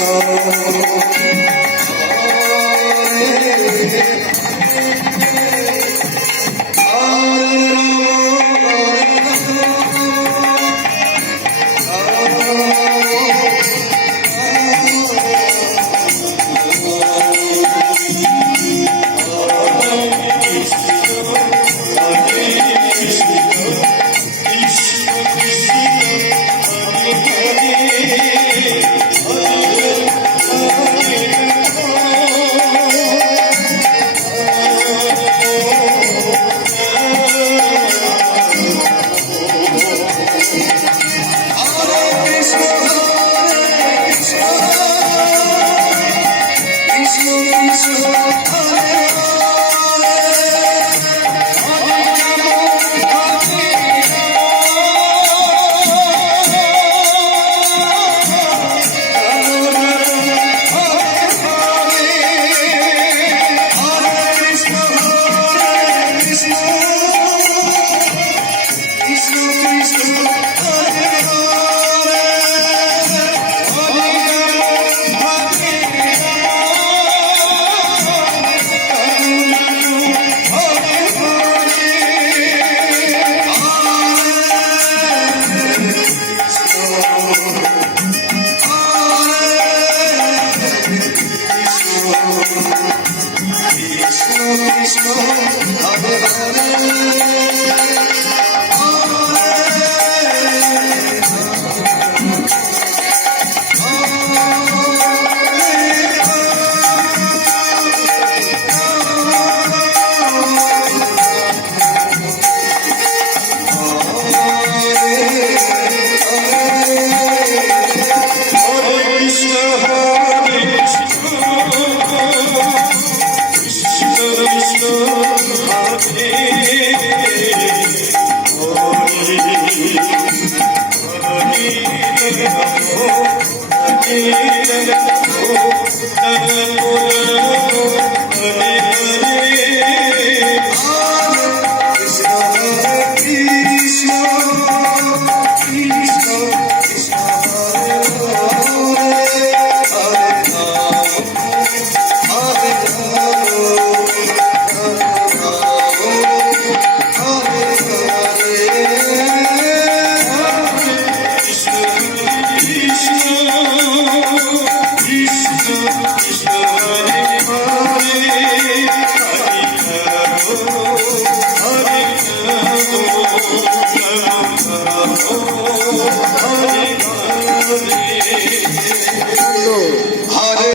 Oh. Oh, Hare